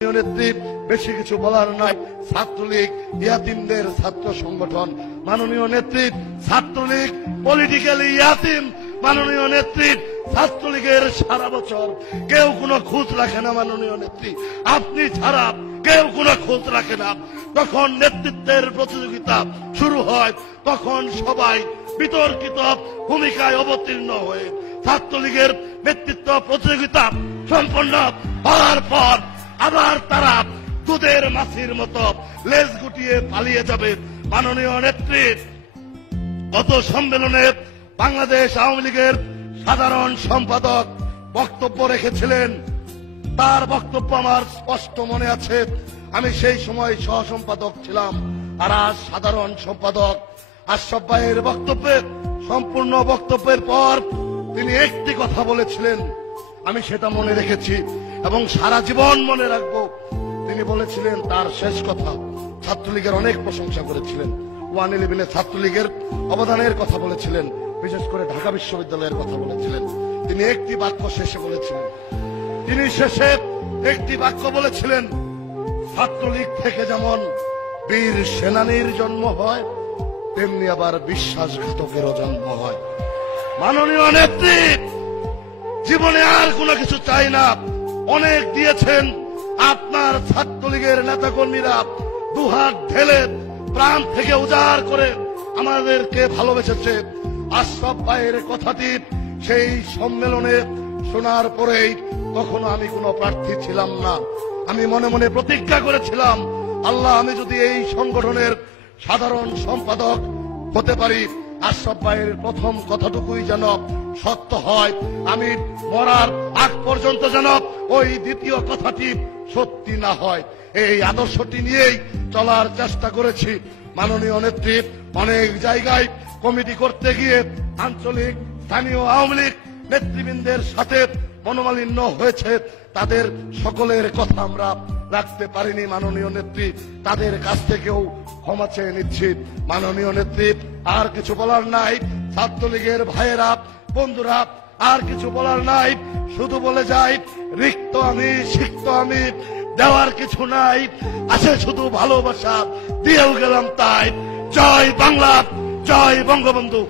নেত্রী বেশি কিছু বলার নাই। ছাত্রলীগ ইয়াতিমদের ছাত্র সংগঠন, মাননীয় নেত্রী ছাত্রলীগ পলিটিক্যালি ইয়াতিম। মাননীয় নেত্রী ছাত্রলীগের সারা বছর কেউ কোনো খোঁজ রাখে না। মাননীয় নেত্রী আপনি ছাড়া কেউ কোনো খোঁজ রাখে না। তখন নেতৃত্বের প্রতিযোগিতা শুরু হয়, তখন সবাই বিতর্কিত ভূমিকায় অবতীর্ণ হয়ে ছাত্রলীগের নেতৃত্ব প্রতিযোগিতা সম্পন্ন হওয়ার পর আবার তারা দুধের মাছির মতো লেজ গুটিয়ে পালিয়ে যাবে। মাননীয় নেত্রী গত সম্মেলনে বাংলাদেশ আওয়ামী লীগের সাধারণ সম্পাদক বক্তব্য রেখেছিলেন। তার বক্তব্য আমার স্পষ্ট মনে আছে। আমি সেই সময় সহ সম্পাদক ছিলাম, আর আজ সাধারণ সম্পাদক। আশরাফ ভাইয়ের বক্তব্যে সম্পূর্ণ বক্তব্যের পর তিনি একটি কথা বলেছিলেন, আমি সেটা মনে রেখেছি এবং সারা জীবন মনে রাখবো। তিনি বলেছিলেন, তার শেষ কথা, ছাত্রলীগের অনেক প্রশংসা করেছিলেন, 111 ছাত্রলীগের অবদানের কথা বলেছিলেন, বিশেষ করে ঢাকা বিশ্ববিদ্যালয়ের কথা বলেছিলেন। তিনি একটি বাক্য শেষে বলেছিলেন, তিনি শেষে একটি বাক্য বলেছিলেন, ছাত্রলীগ থেকে যেমন বীর সেনানীর জন্ম হয়, তেমনি আবার বিশ্বাসঘাতকেরও জন্ম হয়। মাননীয় নেত্রী জীবনে আর কোনো কিছু চাই না, অনেক দিয়েছেন। আপনার ছাত্রলীগের নেতাকর্মীরা দুহাত ঢেলে প্রাণ থেকে উজাড় করে আমাদেরকে ভালোবেসেছে। আশরাফ ভাইয়ের কথাটি সেই সম্মেলনে শোনার পরেই, তখন আমি কোনো প্রার্থী ছিলাম না, আমি মনে মনে প্রতিজ্ঞা করেছিলাম, আল্লাহ আমি যদি এই সংগঠনের সাধারণ সম্পাদক হতে পারি, আশরাফ ভাইয়ের প্রথম কথাটুকুই যেন সত্য হয়, আমি মরার আগ পর্যন্ত যেন ওই দ্বিতীয় কথাটি সত্যি না হয়। এই আদর্শটি নিয়েই চলার চেষ্টা করেছি। মাননীয় নেত্রী অনেক জায়গায় কমিটি করতে গিয়ে আঞ্চলিক স্থানীয় আওয়ামী লীগ নেতৃবৃন্দের সাথে মনোমালিন্য হয়েছে, তাদের সকলের কথা আমরা রাখতে পারিনি। মাননীয় নেত্রী তাদের কাছ থেকেও ক্ষমা চেয়ে নিচ্ছি। মাননীয় নেত্রী আর কিছু বলার নাই। ছাত্রলীগের ভাইয়েরা বন্ধুরা আর কিছু বলার নাই, শুধু বলে যাই, রিক্ত আমি সিক্ত আমি, দেওয়ার কিছু নাই, আছে শুধু ভালোবাসা, দিয়েও গেলাম তাই। জয় বাংলা, জয় বঙ্গবন্ধু।